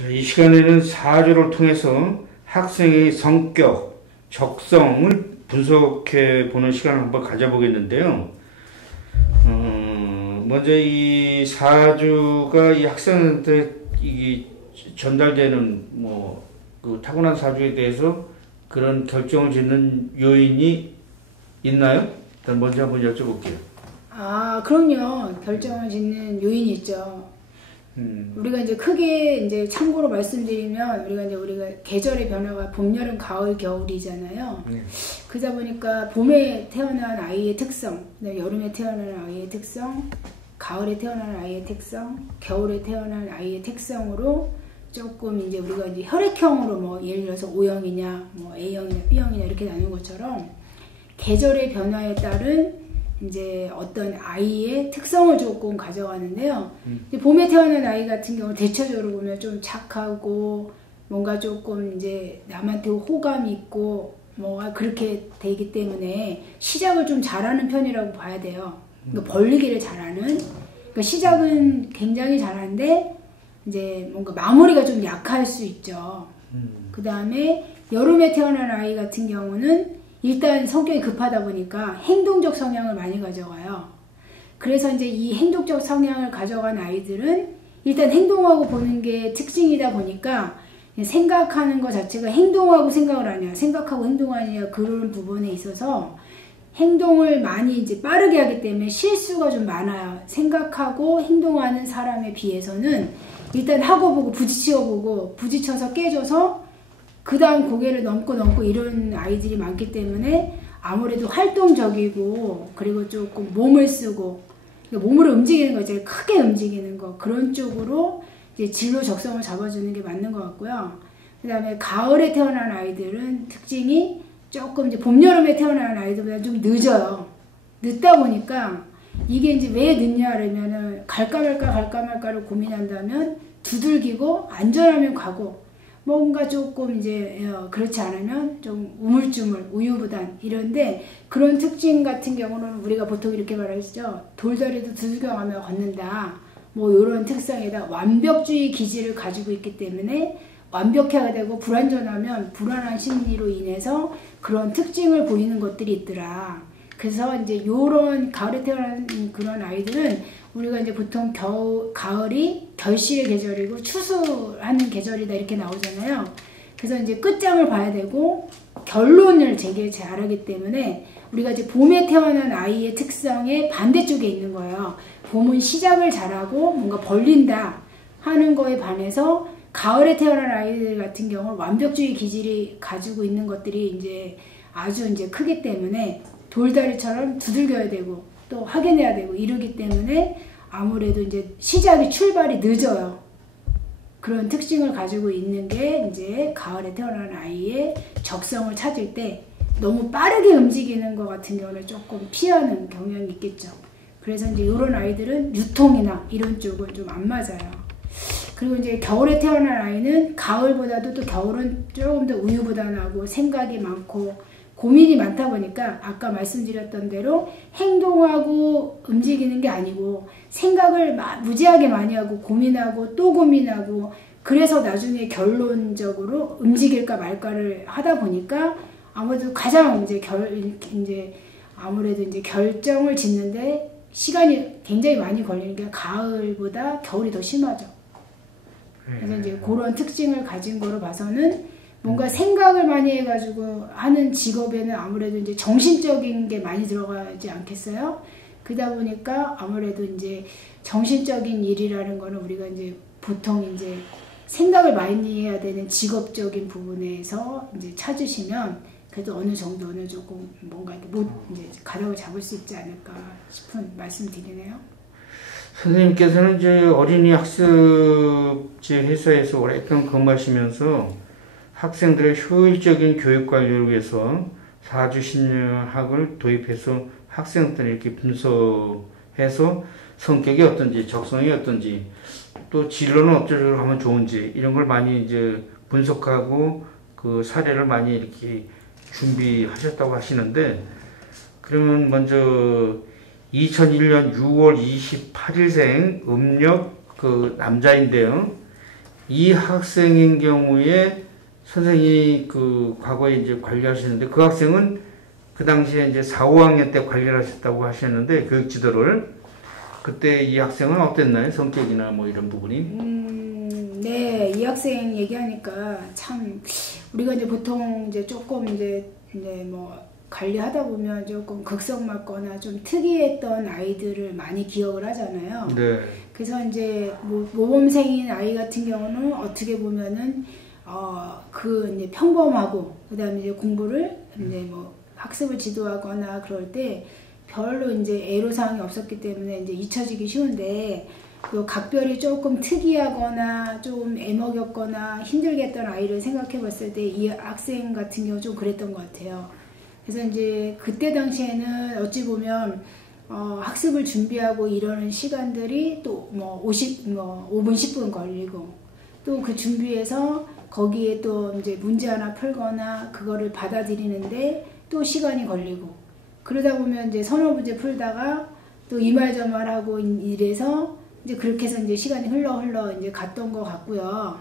자, 이 시간에는 사주를 통해서 학생의 성격, 적성을 분석해 보는 시간을 한번 가져보겠는데요. 먼저 이 사주가 이 학생한테 전달되는 그 타고난 사주에 대해서 그런 결정을 짓는 요인이 있나요? 일단 먼저 한번 여쭤볼게요. 그럼요. 결정을 짓는 요인이 있죠. 우리가 이제 크게 이제 참고로 말씀드리면 우리가 계절의 변화가 봄, 여름, 가을, 겨울이잖아요. 그러다 보니까 봄에 태어난 아이의 특성, 여름에 태어난 아이의 특성, 가을에 태어난 아이의 특성, 겨울에 태어난 아이의 특성으로 조금 이제 우리가 이제 혈액형으로 예를 들어서 O형이냐, A형이냐, B형이냐 이렇게 나누는 것처럼 계절의 변화에 따른 이제 어떤 아이의 특성을 조금 가져가는데요. 봄에 태어난 아이 같은 경우 대체적으로 보면 좀 착하고 뭔가 조금 이제 남한테 호감 있고 그렇게 되기 때문에 시작을 좀 잘하는 편이라고 봐야 돼요. 그러니까 벌리기를 잘하는. 그러니까 시작은 굉장히 잘하는데 이제 뭔가 마무리가 좀 약할 수 있죠. 그 다음에 여름에 태어난 아이 같은 경우는 일단 성격이 급하다 보니까 행동적 성향을 많이 가져가요. 그래서 이제 이 행동적 성향을 가져간 아이들은 일단 행동하고 보는 게 특징이다 보니까 생각하는 것 자체가 행동하고 생각을 하냐, 생각하고 행동하냐 그런 부분에 있어서 행동을 많이 이제 빠르게 하기 때문에 실수가 좀 많아요. 생각하고 행동하는 사람에 비해서는 일단 하고 보고 부딪혀 보고 부딪혀서 깨져서 그 다음 고개를 넘고 이런 아이들이 많기 때문에 아무래도 활동적이고 그리고 조금 몸을 쓰고 몸으로 움직이는 거 제일 크게 움직이는 거 그런 쪽으로 이제 진로 적성을 잡아주는 게 맞는 것 같고요. 그 다음에 가을에 태어난 아이들은 특징이 조금 이제 봄, 여름에 태어난 아이들보다 좀 늦어요. 늦다 보니까 이게 이제 왜 늦냐 그러면은 갈까 말까를 고민한다면 두들기고 안전하면 가고 뭔가 조금 이제 그렇지 않으면 좀 우물쭈물, 우유부단 이런데 그런 특징 같은 경우는 우리가 보통 이렇게 말하죠. 돌다리도 두들겨가며 걷는다. 이런 특성에다 완벽주의 기질을 가지고 있기 때문에 완벽해야 되고 불완전하면 불안한 심리로 인해서 그런 특징을 보이는 것들이 있더라. 그래서 이제 요런 가을에 태어난 그런 아이들은 우리가 이제 보통 가을이 결실의 계절이고 추수하는 계절이다 이렇게 나오잖아요. 그래서 이제 끝장을 봐야 되고 결론을 되게 잘하기 때문에 우리가 이제 봄에 태어난 아이의 특성의 반대쪽에 있는 거예요. 봄은 시작을 잘하고 뭔가 벌린다 하는 거에 반해서 가을에 태어난 아이들 같은 경우는 완벽주의 기질이 가지고 있는 것들이 이제 아주 이제 크기 때문에 돌다리처럼 두들겨야 되고 또 확인해야 되고 이러기 때문에 아무래도 이제 출발이 늦어요. 그런 특징을 가지고 있는 게 이제 가을에 태어난 아이의 적성을 찾을 때 너무 빠르게 움직이는 것 같은 경우는 조금 피하는 경향이 있겠죠. 그래서 이제 이런 아이들은 유통이나 이런 쪽은 좀 안 맞아요. 그리고 이제 겨울에 태어난 아이는 가을보다도 또 겨울은 조금 더 우유부단하고 생각이 많고 고민이 많다 보니까 아까 말씀드렸던 대로 행동하고 움직이는 게 아니고 생각을 무지하게 많이 하고 고민하고 또 고민하고 그래서 나중에 결론적으로 움직일까 말까를 하다 보니까 아무래도 가장 아무래도 이제 결정을 짓는데 시간이 굉장히 많이 걸리는 게 가을보다 겨울이 더 심하죠. 그래서 이제 그런 특징을 가진 거로 봐서는 뭔가 생각을 많이 해가지고 하는 직업에는 아무래도 이제 정신적인 게 많이 들어가지 않겠어요? 그러다 보니까 아무래도 이제 정신적인 일이라는 거는 우리가 이제 보통 이제 생각을 많이 해야 되는 직업적인 부분에서 이제 찾으시면 그래도 어느 정도는 조금 뭔가 이제 가닥을 잡을 수 있지 않을까 싶은 말씀 드리네요. 선생님께서는 이제 어린이 학습제 회사에서 오랫동안 근무하시면서 학생들의 효율적인 교육 관리를 위해서 사주심리학을 도입해서 학생들을 이렇게 분석해서 성격이 어떤지, 적성이 어떤지, 또 진로는 어쩌고 하면 좋은지 이런 걸 많이 이제 분석하고 그 사례를 많이 이렇게 준비하셨다고 하시는데, 그러면 먼저 2001년 6월 28일생 음력 그 남자인데요. 이 학생인 경우에 선생님이 그 과거에 이제 관리하셨는데 그 학생은 그 당시에 이제 4, 5학년 때 관리를 하셨다고 하셨는데 교육 지도를 그때 이 학생은 어땠나요? 성격이나 뭐 이런 부분이? 네, 이 학생 얘기하니까 참 우리가 이제 보통 이제 조금 이제 뭐 관리하다 보면 조금 극성 맞거나 좀 특이했던 아이들을 많이 기억을 하잖아요. 네. 그래서 이제 모범생인 아이 같은 경우는 어떻게 보면은 그 이제 평범하고 그다음에 이제 공부를 이제 뭐 학습을 지도하거나 그럴 때 별로 이제 애로사항이 없었기 때문에 이제 잊혀지기 쉬운데 또 각별히 조금 특이하거나 좀 애먹였거나 힘들게 했던 아이를 생각해 봤을 때 이 학생 같은 경우 좀 그랬던 것 같아요. 그래서 이제 그때 당시에는 어찌 보면 학습을 준비하고 이러는 시간들이 또 뭐 5분 10분 걸리고 또 그 준비해서 거기에 또 이제 문제 하나 풀거나 그거를 받아들이는데 또 시간이 걸리고 그러다 보면 이제 서너 문제 풀다가 또 이 말 저 말하고 이래서 이제 그렇게 해서 이제 시간이 흘러 이제 갔던 것 같고요.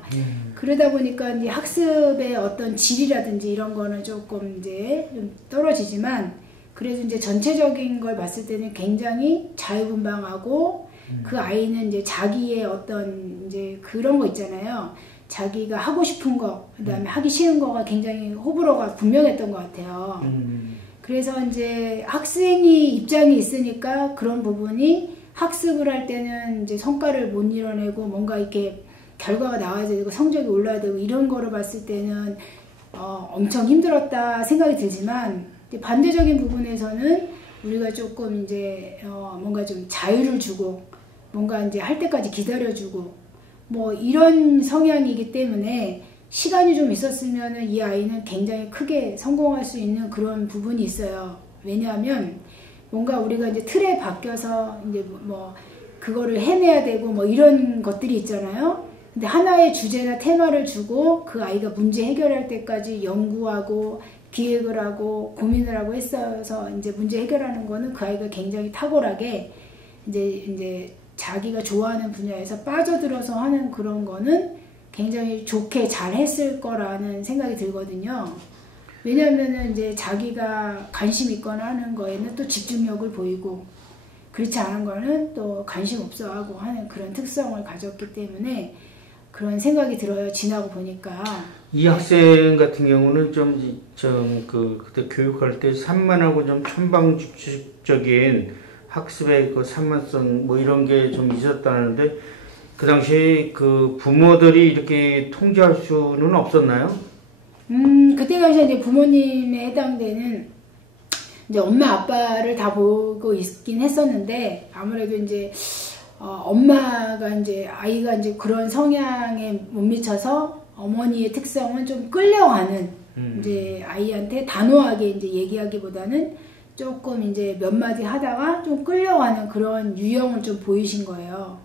그러다 보니까 이제 학습의 어떤 질이라든지 이런 거는 조금 이제 좀 떨어지지만 그래도 이제 전체적인 걸 봤을 때는 굉장히 자유분방하고 그 아이는 이제 자기의 어떤 이제 그런 거 있잖아요. 자기가 하고 싶은 거, 그 다음에 하기 싫은 거가 굉장히 호불호가 분명했던 것 같아요. 그래서 이제 학생이 입장이 있으니까 그런 부분이 학습을 할 때는 이제 성과를 못 이뤄내고 뭔가 이렇게 결과가 나와야 되고 성적이 올라야 되고 이런 거를 봤을 때는 엄청 힘들었다 생각이 들지만 반대적인 부분에서는 우리가 조금 이제 뭔가 좀 자유를 주고 뭔가 이제 할 때까지 기다려주고 뭐 이런 성향이기 때문에 시간이 좀 있었으면은 이 아이는 굉장히 크게 성공할 수 있는 그런 부분이 있어요. 왜냐하면 뭔가 우리가 이제 틀에 바뀌어서 이제 뭐 그거를 해내야 되고 뭐 이런 것들이 있잖아요. 근데 하나의 주제나 테마를 주고 그 아이가 문제 해결할 때까지 연구하고 기획을 하고 고민을 하고 했어서 이제 문제 해결하는 거는 그 아이가 굉장히 탁월하게 이제 자기가 좋아하는 분야에서 빠져들어서 하는 그런 거는 굉장히 좋게 잘 했을 거라는 생각이 들거든요. 왜냐하면은 이제 자기가 관심 있거나 하는 거에는 또 집중력을 보이고 그렇지 않은 거는 또 관심 없어 하고 하는 그런 특성을 가졌기 때문에 그런 생각이 들어요. 지나고 보니까. 이 학생 같은 경우는 그때 교육할 때 산만하고 좀 천방지축적인 학습의 그 산만성 뭐 이런 게 좀 있었다는데 그 당시에 그 부모들이 이렇게 통제할 수는 없었나요? 그때 당시에 이제 부모님에 해당되는 이제 엄마 아빠를 다 보고 있긴 했었는데 아무래도 이제 엄마가 이제 아이가 이제 그런 성향에 못 미쳐서 어머니의 특성은 좀 끌려가는 이제 아이한테 단호하게 이제 얘기하기보다는 조금 이제 몇 마디 하다가 좀 끌려가는 그런 유형을 좀 보이신 거예요.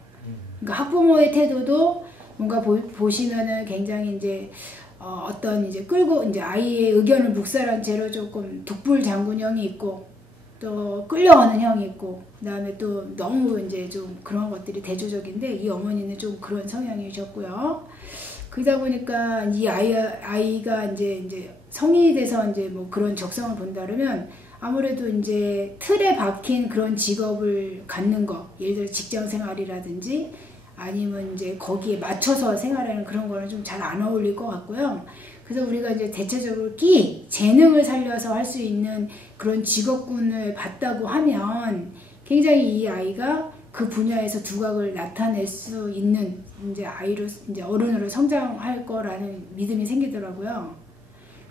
그러니까 학부모의 태도도 뭔가 보시면은 굉장히 이제 어떤 이제 끌고 이제 아이의 의견을 묵살한 채로 조금 독불장군형이 있고 또 끌려가는 형이 있고 그다음에 또 너무 이제 좀 그런 것들이 대조적인데 이 어머니는 좀 그런 성향이셨고요. 그러다 보니까 이 아이가 이제 성인이 돼서 이제 뭐 그런 적성을 본다 그러면 아무래도 이제 틀에 박힌 그런 직업을 갖는 거, 예를 들어 직장 생활이라든지 아니면 이제 거기에 맞춰서 생활하는 그런 거는 좀 잘 안 어울릴 것 같고요. 그래서 우리가 이제 대체적으로 재능을 살려서 할 수 있는 그런 직업군을 봤다고 하면 굉장히 이 아이가 그 분야에서 두각을 나타낼 수 있는 이제 이제 어른으로 성장할 거라는 믿음이 생기더라고요.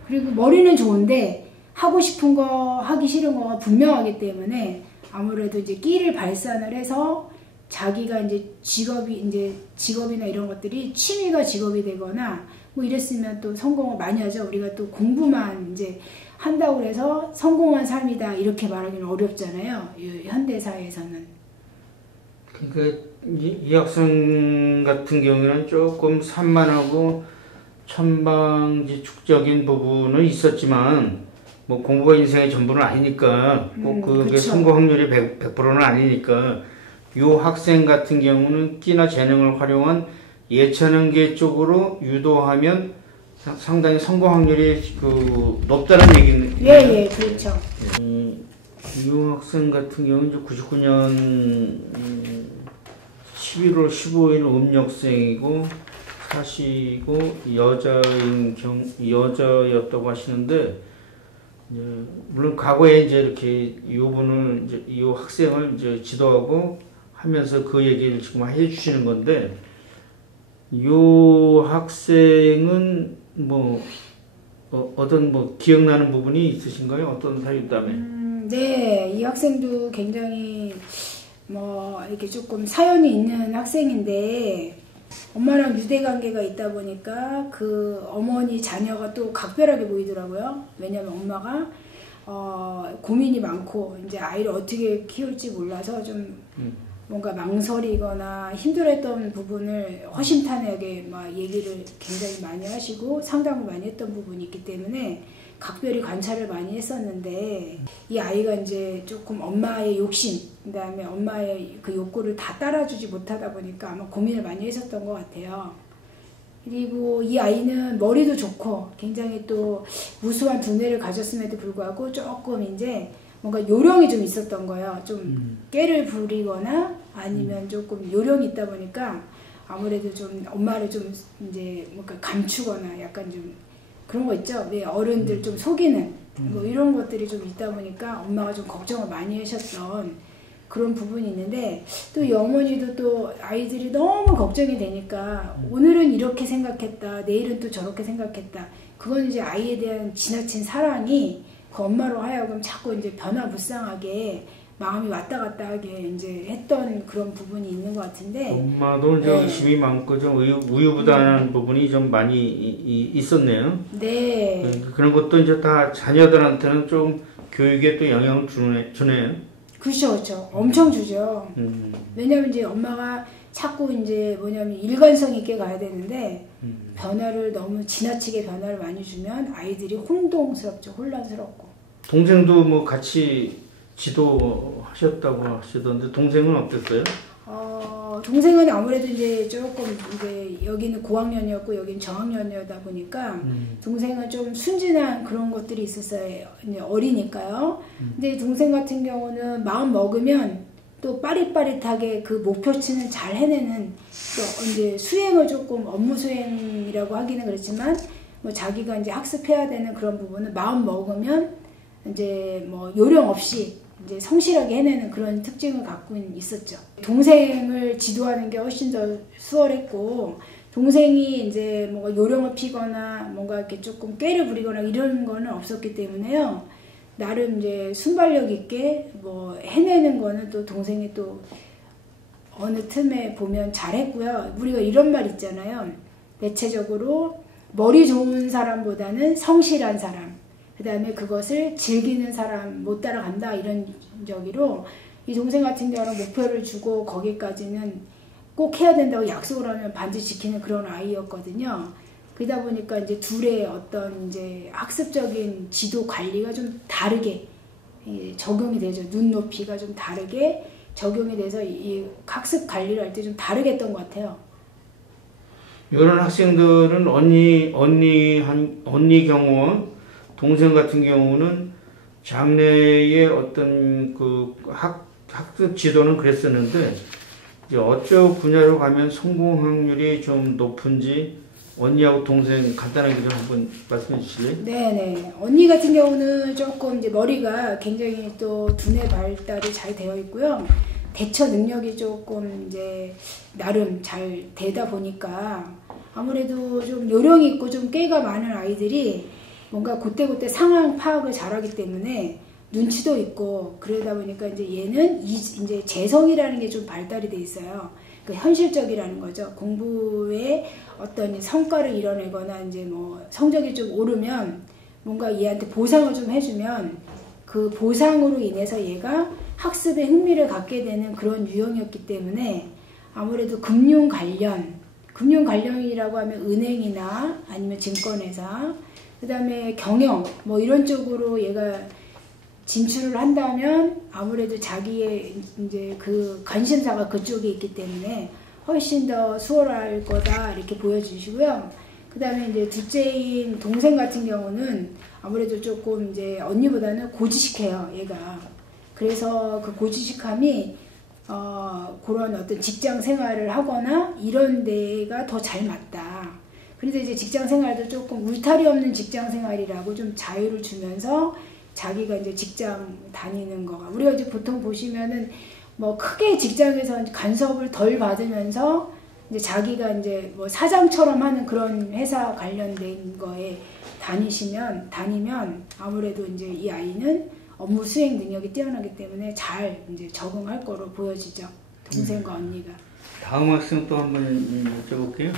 그리고 머리는 좋은데 하고 싶은 거, 하기 싫은 거가 분명하기 때문에 아무래도 이제 끼를 발산을 해서 자기가 이제 직업이나 이런 것들이 취미가 직업이 되거나 뭐 이랬으면 또 성공을 많이 하죠. 우리가 또 공부만 이제 한다고 해서 성공한 삶이다 이렇게 말하기는 어렵잖아요. 현대 사회에서는. 그러니까 이 학생 같은 경우는 조금 산만하고 천방지축적인 부분은 있었지만 뭐 공부가 인생의 전부는 아니니까 꼭 그게 그렇죠. 성공 확률이 100%는 아니니까 요 학생 같은 경우는 끼나 재능을 활용한 예체능계 쪽으로 유도하면 상당히 성공 확률이 높다는 얘기는. 예, 그렇죠. 이 학생 같은 경우는 이제 99년 11월 15일 음력생이고 사시고 여자였다고 하시는데, 물론 과거에 이제 이렇게 이 학생을 이제 지도하고 하면서 그 얘기를 지금 해주시는 건데, 이 학생은 어떤 기억나는 부분이 있으신가요? 어떤 사유다음에? 네, 이 학생도 굉장히 이렇게 조금 사연이 있는 학생인데, 엄마랑 유대관계가 있다 보니까 그 어머니 자녀가 또 각별하게 보이더라고요. 왜냐면 엄마가 고민이 많고 이제 아이를 어떻게 키울지 몰라서 좀 뭔가 망설이거나 힘들었던 부분을 허심탄회하게 얘기를 굉장히 많이 하시고 상담을 많이 했던 부분이 있기 때문에 각별히 관찰을 많이 했었는데, 이 아이가 이제 조금 엄마의 욕심, 그 다음에 엄마의 그 욕구를 다 따라주지 못하다 보니까 아마 고민을 많이 했었던 것 같아요. 그리고 이 아이는 머리도 좋고 굉장히 또 우수한 두뇌를 가졌음에도 불구하고 조금 이제 뭔가 요령이 좀 있었던 거예요. 좀 깨를 부리거나 아니면 조금 요령이 있다 보니까 아무래도 좀 엄마를 좀 이제 뭔가 감추거나 약간 좀 그런 거 있죠. 왜 어른들 좀 속이는 이런 것들이 좀 있다 보니까 엄마가 좀 걱정을 많이 하셨던 그런 부분이 있는데, 또 이 어머니도 또 아이들이 너무 걱정이 되니까 오늘은 이렇게 생각했다, 내일은 또 저렇게 생각했다. 그건 이제 아이에 대한 지나친 사랑이 그 엄마로 하여금 자꾸 이제 변화무쌍하게 마음이 왔다 갔다 하게 이제 했던 그런 부분이 있는 것 같은데, 엄마도 이제 의심이 많고 좀 우유부단한 부분이 좀 많이 있었네요. 네. 그런 것도 이제 다 자녀들한테는 좀 교육에 또 영향을 주네요. 그렇죠. 엄청 주죠. 왜냐면 이제 엄마가 자꾸 이제 일관성 있게 가야 되는데, 변화를 너무 지나치게 변화를 많이 주면 아이들이 혼란스럽고. 동생도 같이 지도하셨다고 하시던데, 동생은 어땠어요? 동생은 아무래도 이제 조금 이제 여기는 고학년이었고 여기는 저학년이다 보니까 동생은 좀 순진한 그런 것들이 있었어요. 이제 어리니까요. 근데 동생 같은 경우는 마음 먹으면 또 빠릿빠릿하게 그 목표치는 잘 해내는, 또 이제 수행을 조금 업무 수행이라고 하기는 그렇지만 자기가 이제 학습해야 되는 그런 부분은 마음 먹으면 이제 요령 없이 이제 성실하게 해내는 그런 특징을 갖고 있었죠. 동생을 지도하는 게 훨씬 더 수월했고, 동생이 이제 요령을 피거나 뭔가 이렇게 조금 꾀를 부리거나 이런 거는 없었기 때문에요. 나름 이제 순발력 있게 해내는 거는 또 동생이 또 어느 틈에 보면 잘했고요. 우리가 이런 말 있잖아요. 대체적으로 머리 좋은 사람보다는 성실한 사람, 그 다음에 그것을 즐기는 사람 못 따라간다, 이런 저기로 이 동생 같은 경우는 목표를 주고 거기까지는 꼭 해야 된다고 약속을 하면 반드시 지키는 그런 아이였거든요. 그러다 보니까 이제 둘의 어떤 이제 학습적인 지도 관리가 좀 다르게 적용이 되죠. 눈높이가 좀 다르게 적용이 돼서 이 학습 관리를 할 때 좀 다르게 했던 것 같아요. 이런 학생들은 언니 경우와 동생 같은 경우는 장래의 어떤 학습 지도는 그랬었는데, 이제 어쩌 분야로 가면 성공 확률이 좀 높은지 언니하고 동생 간단하게 좀 한번 말씀해 주실래요? 네네. 언니 같은 경우는 조금 이제 머리가 굉장히 또 두뇌 발달이 잘 되어 있고요. 대처 능력이 조금 이제 나름 잘 되다 보니까 아무래도 좀 요령이 있고 좀 깨가 많은 아이들이 뭔가 그때그때 상황 파악을 잘하기 때문에 눈치도 있고, 그러다 보니까 이제 얘는 이제 재성이라는 게 좀 발달이 돼 있어요. 그 현실적이라는 거죠. 공부에 어떤 성과를 이뤄내거나 이제 성적이 좀 오르면 뭔가 얘한테 보상을 좀 해주면 그 보상으로 인해서 얘가 학습에 흥미를 갖게 되는 그런 유형이었기 때문에 아무래도 금융 관련이라고 하면 은행이나 아니면 증권회사, 그 다음에 경영 이런 쪽으로 얘가 진출을 한다면 아무래도 자기의 이제 그 관심사가 그쪽에 있기 때문에 훨씬 더 수월할 거다 이렇게 보여주시고요. 그 다음에 이제 둘째인 동생 같은 경우는 아무래도 조금 이제 언니보다는 고지식해요, 얘가. 그래서 그 고지식함이 그런 어떤 직장 생활을 하거나 이런 데가 더 잘 맞다. 그래서 이제 직장 생활도 조금 울타리 없는 직장 생활이라고 좀 자유를 주면서 자기가 이제 직장 다니는 거가, 우리가 이제 보통 보시면은 뭐 크게 직장에서 간섭을 덜 받으면서 이제 자기가 이제 뭐 사장처럼 하는 그런 회사 관련된 거에 다니면 아무래도 이제 이 아이는 업무 수행 능력이 뛰어나기 때문에 잘 이제 적응할 거로 보여지죠. 동생과 언니가. 다음 학생 또 한번 여쭤볼게요.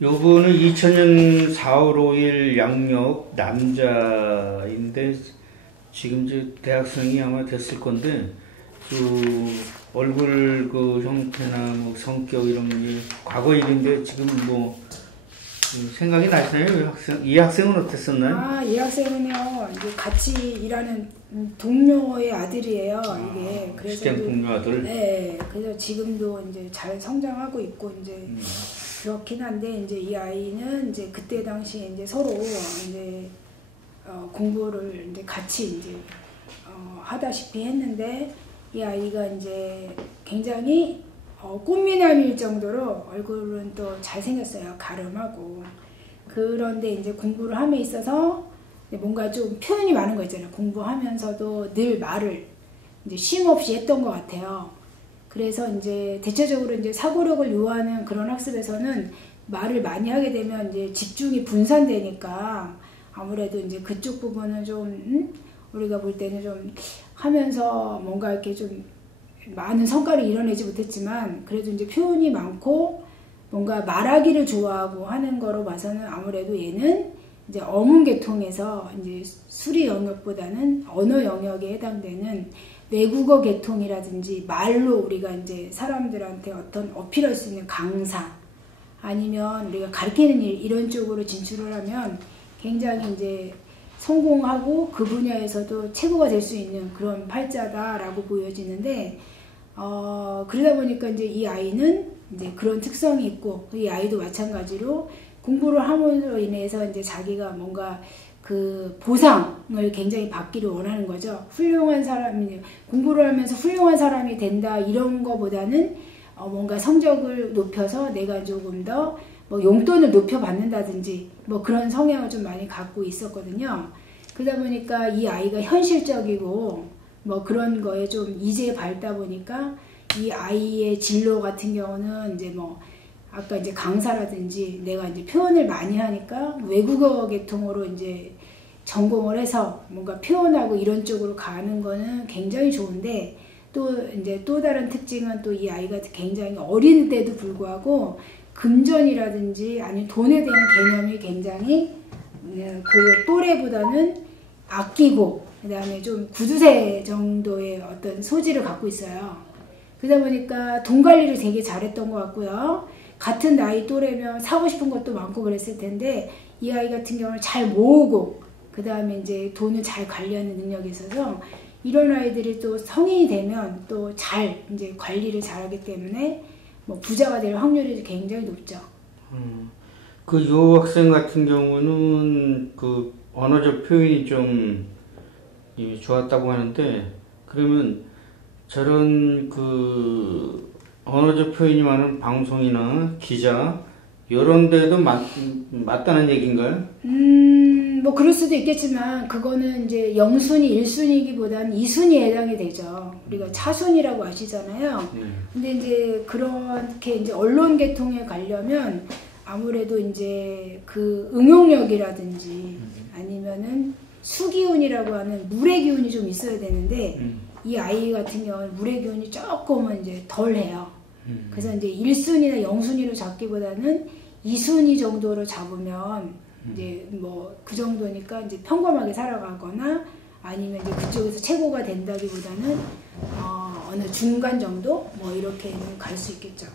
요거는 2000년 4월 5일 양력 남자인데 지금 이제 대학생이 아마 됐을 건데 그 얼굴 그 형태나 뭐 성격 이런 게 과거 일인데 지금 뭐 생각이 나시나요? 이 학생은 어땠었나요? 이 학생은요, 이제 같이 일하는 동료의 아들이에요, 이게. 그래서 시장 동료 아들? 네, 그래서 지금도 이제 잘 성장하고 있고, 이제 그렇긴 한데, 이제 이 아이는 이제 그때 당시에 이제 서로 이제 공부를 이제 같이 이제 하다시피 했는데, 이 아이가 이제 굉장히 꽃미남일 정도로 얼굴은 또 잘생겼어요. 가름하고. 그런데 이제 공부를 함에 있어서 뭔가 좀 표현이 많은 거 있잖아요. 공부하면서도 늘 말을 이제 쉼 없이 했던 것 같아요. 그래서 이제 대체적으로 이제 사고력을 요하는 그런 학습에서는 말을 많이 하게 되면 이제 집중이 분산되니까 아무래도 이제 그쪽 부분은 좀 우리가 볼 때는 좀 하면서 뭔가 이렇게 좀 많은 성과를 이뤄내지 못했지만 그래도 이제 표현이 많고 뭔가 말하기를 좋아하고 하는 거로 봐서는 아무래도 얘는 이제 어문 계통에서 이제 수리 영역보다는 언어 영역에 해당되는 외국어 계통이라든지 말로 우리가 이제 사람들한테 어떤 어필할 수 있는 강사 아니면 우리가 가르치는 일 이런 쪽으로 진출을 하면 굉장히 이제 성공하고 그 분야에서도 최고가 될 수 있는 그런 팔자다라고 보여지는데 그러다 보니까 이제 이 아이는 이제 그런 특성이 있고 이 아이도 마찬가지로 공부를 함으로 인해서 이제 자기가 뭔가 그 보상을 굉장히 받기를 원하는 거죠. 훌륭한 사람이 공부를 하면서 훌륭한 사람이 된다 이런 거보다는 뭔가 성적을 높여서 내가 조금 더 뭐 용돈을 높여받는다든지 뭐 그런 성향을 좀 많이 갖고 있었거든요. 그러다 보니까 이 아이가 현실적이고 뭐 그런 거에 좀 이제 밝다 보니까 이 아이의 진로 같은 경우는 이제 뭐 아까 이제 강사라든지 내가 이제 표현을 많이 하니까 외국어 계통으로 이제 전공을 해서 뭔가 표현하고 이런 쪽으로 가는 거는 굉장히 좋은데 또 이제 또 다른 특징은 또 이 아이가 굉장히 어린데도 불구하고 금전이라든지 아니면 돈에 대한 개념이 굉장히 그 또래보다는 아끼고 그 다음에 좀 구두쇠 정도의 어떤 소질을 갖고 있어요. 그러다 보니까 돈 관리를 되게 잘했던 것 같고요. 같은 나이 또래면 사고 싶은 것도 많고 그랬을 텐데 이 아이 같은 경우는 잘 모으고 그 다음에 이제 돈을 잘 관리하는 능력이 있어서 이런 아이들이 또 성인이 되면 또 잘 이제 관리를 잘하기 때문에 뭐 부자가 될 확률이 굉장히 높죠. 그 요 학생 같은 경우는 그 언어적 표현이 좀 좋았다고 하는데 그러면 저런 그 언어적 표현이 많은 방송이나 기자 이런 데도 맞다는 얘기인가요? 뭐 그럴 수도 있겠지만 그거는 이제 0순위, 1순위기보다는 2순위에 해당이 되죠. 우리가 차순위라고 아시잖아요. 근데 이제 그렇게 이제 언론 계통에 가려면 아무래도 이제 그 응용력이라든지 아니면은 수기운이라고 하는 물의 기운이 좀 있어야 되는데 이 아이 같은 경우는 물의 기운이 조금은 이제 덜해요. 그래서 이제 1순위나 0순위로 잡기보다는 2순위 정도로 잡으면 이제 뭐 그 정도니까 이제 평범하게 살아가거나 아니면 이제 그쪽에서 최고가 된다기보다는 어느 중간 정도 뭐 이렇게는 갈 수 있겠죠.